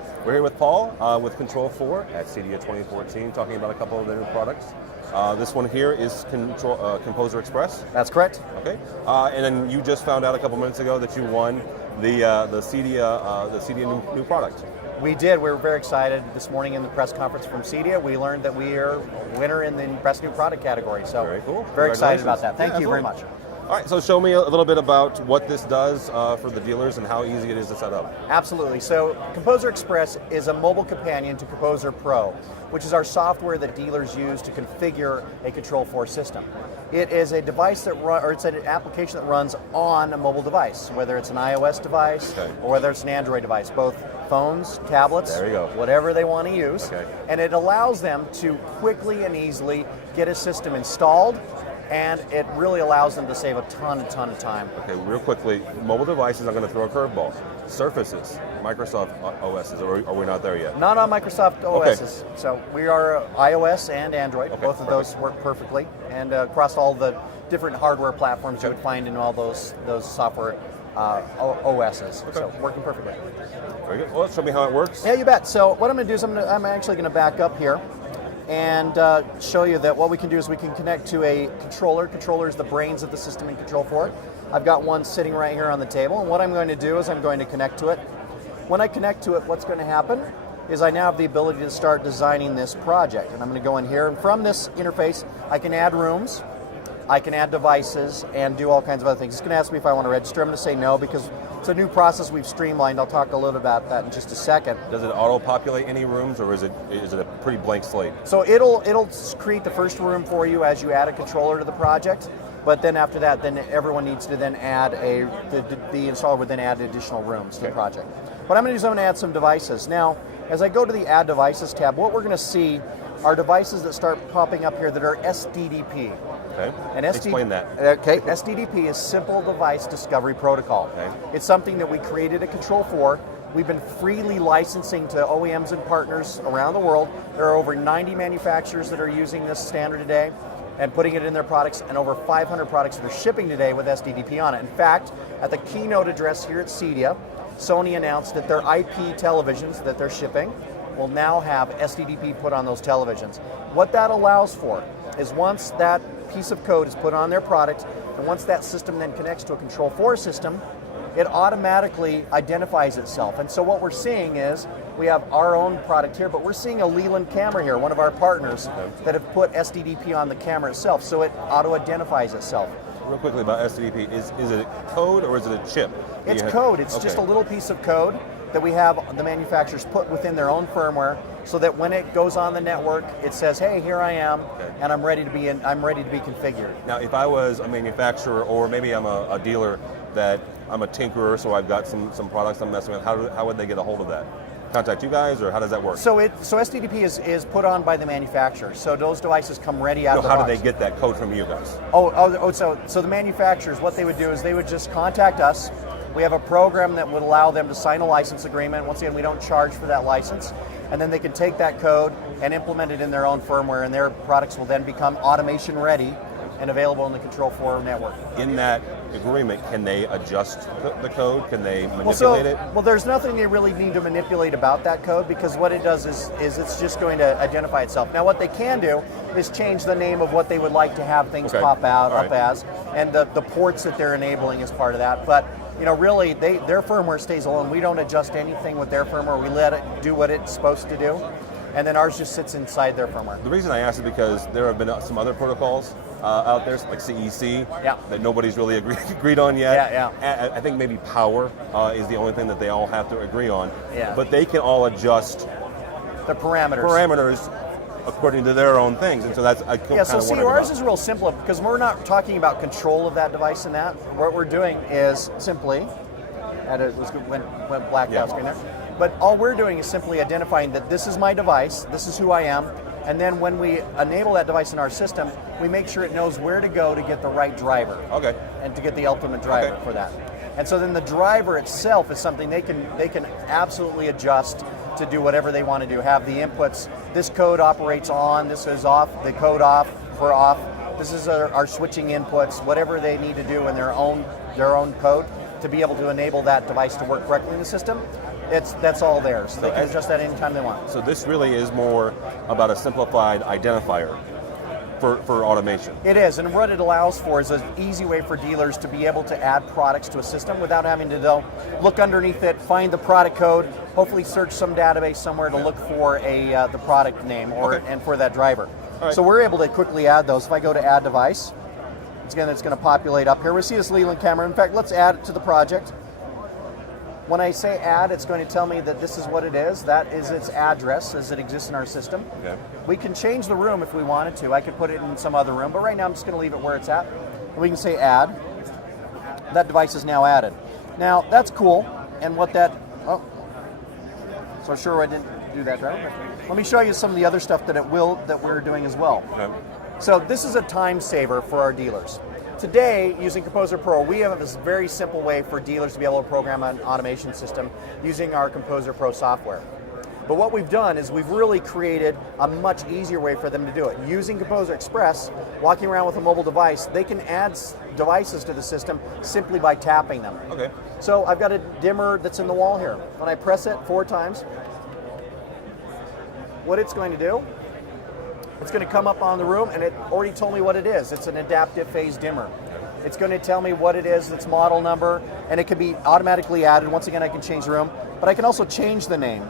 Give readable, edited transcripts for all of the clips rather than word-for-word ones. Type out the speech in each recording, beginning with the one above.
We're here with Paul with Control4 at CEDIA 2014, talking about a couple of their new products. This one here is Composer Express. That's correct. Okay, and then you just found out a couple minutes ago that you won the CEDIA new product. We did. We were very excited this morning in the press conference from CEDIA. We learned that we are winner in the Best New Product category. So very cool. Very excited about that. Thank you very much. All right, so show me a little bit about what this does for the dealers and how easy it is to set up. Absolutely. So Composer Express is a mobile companion to Composer Pro, which is our software that dealers use to configure a Control4 system. It is a device that it's an application that runs on a mobile device, whether it's an iOS device or whether it's an Android device, both phones, tablets, whatever they want to use. And it allows them to quickly and easily get a system installed, and it really allows them to save a ton of time. Okay, real quickly, mobile devices, I'm going to throw a curveball. Surfaces, Microsoft OSs, or are we not there yet? Not on Microsoft OSs. So we are iOS and Android. Both of those work perfectly, and across all the different hardware platforms you would find in all those software OSs. So working perfectly. Very good. Well, show me how it works. Yeah, you bet. So what I'm going to do is I'm actually going to back up here and show you that what we can do is we can connect to a controller. Controller is the brains of the system in Control4. I've got one sitting right here on the table, and what I'm going to do is I'm going to connect to it. When I connect to it, what's going to happen is I now have the ability to start designing this project. And I'm going to go in here, and from this interface, I can add rooms, I can add devices, and do all kinds of other things. It's going to ask me if I want to register. I'm going to say no, because it's a new process we've streamlined. I'll talk a little about that in just a second. Does it auto-populate any rooms, or is it a pretty blank slate? So it'll create the first room for you as you add a controller to the project. But then after that, then everyone needs to then add the installer would then add additional rooms to the project. What I'm going to do is I'm going to add some devices. Now, as I go to the Add Devices tab, what we're going to see are devices that start popping up here that are SDDP. Okay. And explain that. Okay. SDDP is Simple Device Discovery Protocol. Okay. It's something that we created at Control4. We've been freely licensing to OEMs and partners around the world. There are over 90 manufacturers that are using this standard today and putting it in their products, and over 500 products that are shipping today with SDDP on it. In fact, at the keynote address here at CEDIA, Sony announced that their IP televisions that they're shipping will now have SDDP put on those televisions. What that allows for is once that piece of code is put on their product, and once that system then connects to a Control4 system, it automatically identifies itself. And so what we're seeing is, we have our own product here, but we're seeing a Leland camera here, one of our partners, that have put SDDP on the camera itself, so it auto-identifies itself. Real quickly about SDDP, is it code or is it a chip? It's code. It's just a little piece of code that we have the manufacturers put within their own firmware, so that when it goes on the network, it says, "Hey, here I am, and I'm ready to be configured." Now, if I was a manufacturer, or maybe I'm a dealer that I'm a tinkerer, so I've got some products I'm messing with, how would they get a hold of that? Contact you guys, or how does that work? So SDDP is put on by the manufacturer. So those devices come ready out of the box. How do they get that code from you guys? So the manufacturers, what they would do is they would just contact us. We have a program that would allow them to sign a license agreement. Once again, we don't charge for that license. And then they can take that code and implement it in their own firmware, and their products will then become automation ready and available in the Control4 network. In that agreement, can they adjust the code? Can they manipulate it? Well, there's nothing they really need to manipulate about that code, because what it does is it's just going to identify itself. Now, what they can do is change the name of what they would like to have things pop out as, and the ports that they're enabling as part of that. But really, their firmware stays alone. We don't adjust anything with their firmware. We let it do what it's supposed to do, and then ours just sits inside their firmware. The reason I asked is because there have been some other protocols out there, like CEC, that nobody's really agreed on yet. I think maybe Power is the only thing that they all have to agree on. But they can all adjust the parameters according to their own things, and so that's ours is real simple, because we're not talking about control of that device and that. What we're doing is simply, went blacked out screen there. But all we're doing is simply identifying that this is my device, this is who I am, and then when we enable that device in our system, we make sure it knows where to go to get the right driver. And to get the ultimate driver for that. And so then the driver itself is something they can absolutely adjust to do whatever they want to do. Have the inputs, this code operates on, this is off, the code off for off. This is our switching inputs, whatever they need to do in their own code to be able to enable that device to work correctly in the system. that's all theirs. So they can adjust that anytime they want. So this really is more about a simplified identifier for automation. It is, and what it allows for is an easy way for dealers to be able to add products to a system without having to look underneath it, find the product code, hopefully search some database somewhere to look for the product name and for that driver. Right. So we're able to quickly add those. If I go to Add Device, it's going to populate up here. We see this Leland camera. In fact, let's add it to the project. When I say add, it's going to tell me that this is what it is. That is its address as it exists in our system. Okay. We can change the room if we wanted to. I could put it in some other room, but right now I'm just going to leave it where it's at. We can say add. That device is now added. Now, that's cool. And what that... Oh. So sure I didn't do that, right? Let me show you some of the other stuff that we're doing as well. Okay. So this is a time saver for our dealers. Today, using Composer Pro, we have this very simple way for dealers to be able to program an automation system using our Composer Pro software. But what we've done is we've really created a much easier way for them to do it. Using Composer Express, walking around with a mobile device, they can add devices to the system simply by tapping them. Okay. So I've got a dimmer that's in the wall here. When I press it 4 times, what it's going to do, it's going to come up on the room, and it already told me what it is. It's an adaptive phase dimmer. It's going to tell me what it is, its model number, and it can be automatically added. Once again, I can change the room, but I can also change the name.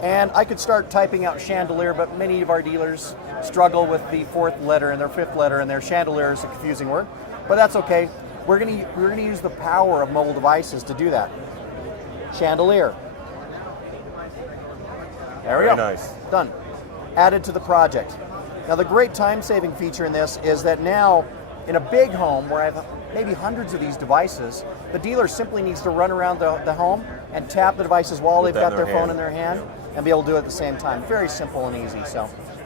And I could start typing out chandelier, but many of our dealers struggle with the 4th letter and their 5th letter, and their chandelier is a confusing word, but that's okay. We're going to use the power of mobile devices to do that. Chandelier. There we go. Very nice. Done. Added to the project. Now the great time-saving feature in this is that now in a big home where I have maybe hundreds of these devices, the dealer simply needs to run around the home and tap the devices while they've got their phone in their hand and be able to do it at the same time. Very simple and easy.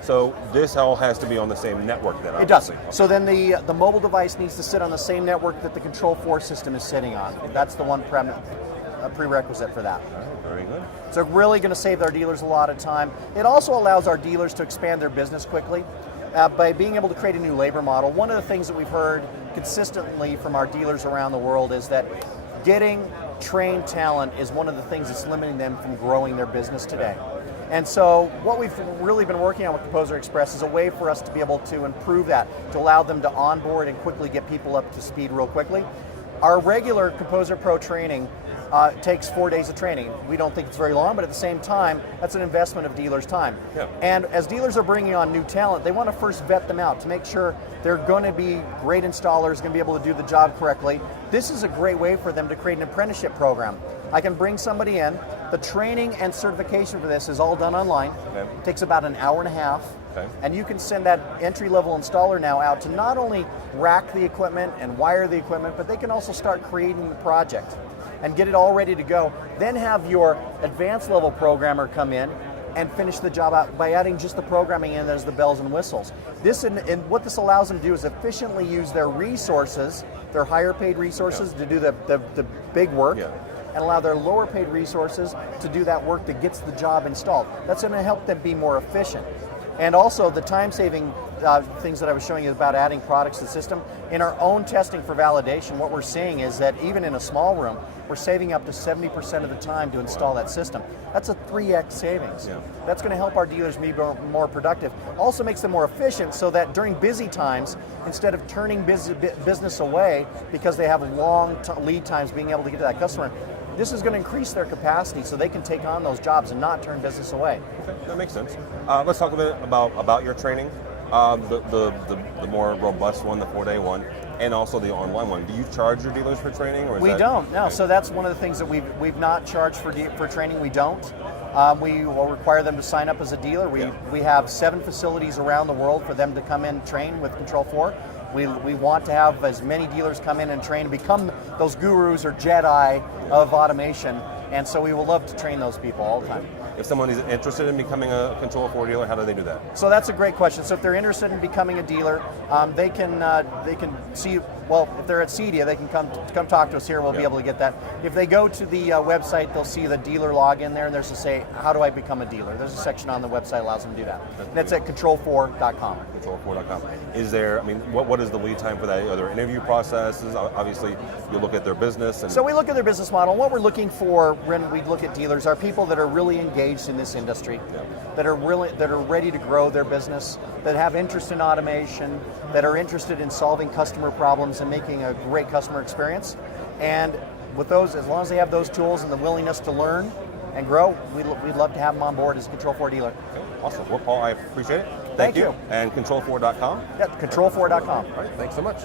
So this all has to be on the same network then, obviously. It does. So then the mobile device needs to sit on the same network that the Control4 system is sitting on. That's the one prerequisite for that. Very good. So really going to save our dealers a lot of time. It also allows our dealers to expand their business quickly by being able to create a new labor model. One of the things that we've heard consistently from our dealers around the world is that getting trained talent is one of the things that's limiting them from growing their business today. And so what we've really been working on with Composer Express is a way for us to be able to improve that, to allow them to onboard and quickly get people up to speed real quickly. Our regular Composer Pro training takes 4 days of training. We don't think it's very long, but at the same time, that's an investment of dealers' time. Yeah. And as dealers are bringing on new talent, they want to first vet them out to make sure they're going to be great installers, going to be able to do the job correctly. This is a great way for them to create an apprenticeship program. I can bring somebody in. The training and certification for this is all done online. Okay. It takes about an hour and a half. Okay. And you can send that entry-level installer now out to not only rack the equipment and wire the equipment, but they can also start creating the project and get it all ready to go. Then have your advanced level programmer come in and finish the job out by adding just the programming in as the bells and whistles. And what this allows them to do is efficiently use their resources, their higher paid resources, to do the big work, and allow their lower paid resources to do that work that gets the job installed. That's going to help them be more efficient. And also the time-saving things that I was showing you about adding products to the system. In our own testing for validation, what we're seeing is that even in a small room, we're saving up to 70% of the time to install that system. That's a 3x savings. Yeah. That's going to help our dealers be more productive. Also makes them more efficient so that during busy times, instead of turning business away because they have long lead times being able to get to that customer, this is going to increase their capacity so they can take on those jobs and not turn business away. Okay, that makes sense. Let's talk a bit about your training, the more robust one, the 4-day one, and also the online one. Do you charge your dealers for training? Or we don't. No. Okay. So that's one of the things that we've not charged for training. We don't. We will require them to sign up as a dealer. We have 7 facilities around the world for them to come in and train with Control4. We want to have as many dealers come in and train and become those gurus or Jedi of automation, and so we will love to train those people all the time. If someone is interested in becoming a Control4 dealer, how do they do that? So that's a great question. So if they're interested in becoming a dealer, they can see Well, if they're at CEDIA, they can come talk to us here, and we'll be able to get that. If they go to the website, they'll see the dealer login there, and there's a say, how do I become a dealer? There's a section on the website that allows them to do that. That's at Control4.com. Control4.com. Is there, I mean, what is the lead time for that? Are there interview processes? Obviously, you look at their business. So we look at their business model. What we're looking for when we look at dealers are people that are really engaged in this industry, that are ready to grow their business, that have interest in automation, that are interested in solving customer problems and making a great customer experience. And with those, as long as they have those tools and the willingness to learn and grow, we'd love to have them on board as a Control4 dealer. Okay, awesome. Well, Paul, I appreciate it. Thank you. And Control4.com? Yeah, Control4.com. All right, thanks so much.